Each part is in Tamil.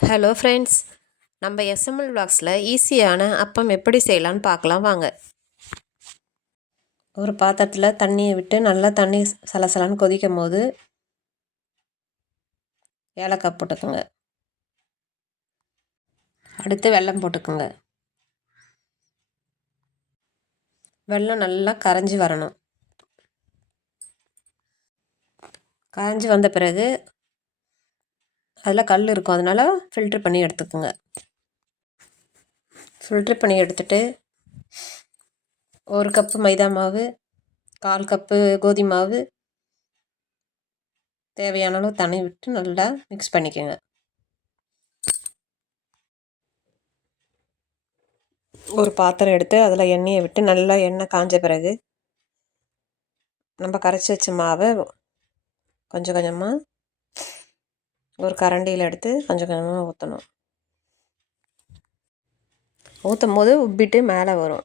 ஹலோ ஃப்ரெண்ட்ஸ் நம்ம எஸ்எம்எல் பாக்ஸில் ஈஸியான அப்பம் எப்படி செய்யலான்னு பார்க்கலாம். வாங்க. ஒரு பாத்திரத்தில் தண்ணியை விட்டு நல்லா தண்ணி சலசலன்னு கொதிக்கும் போது ஏலக்காய் போட்டுக்கோங்க. அடுத்து வெல்லம் போட்டுக்கோங்க. வெல்லம் நல்லா கரைஞ்சி வரணும். கரைஞ்சி வந்த பிறகு அதில் கல் இருக்கும். அதனால் ஃபில்ட்ரு பண்ணி எடுத்துக்கோங்க. ஃபில்ட்ரு பண்ணி எடுத்துட்டு ஒரு கப்பு மைதா மாவு கால் கப்பு கோதுமை மாவு தேவையான அளவு தண்ணி விட்டு நல்லா மிக்ஸ் பண்ணிக்கோங்க. ஒரு பாத்திரம் எடுத்து அதில் எண்ணெயை விட்டு நல்லா எண்ணெய் காஞ்ச பிறகு நம்ம கரைச்சி வச்ச மாவை கொஞ்சம் கொஞ்சமாக ஒரு கரண்டியில் எடுத்து கொஞ்சம் கொஞ்சமாக ஊற்றணும் ஊற்றும் போது உப்பிட்டு மேலே வரும்.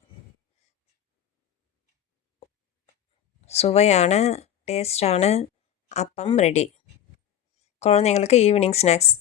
சுவையான டேஸ்டான அப்பம் ரெடி குழந்தைங்களுக்கு ஈவினிங் ஸ்நாக்ஸ்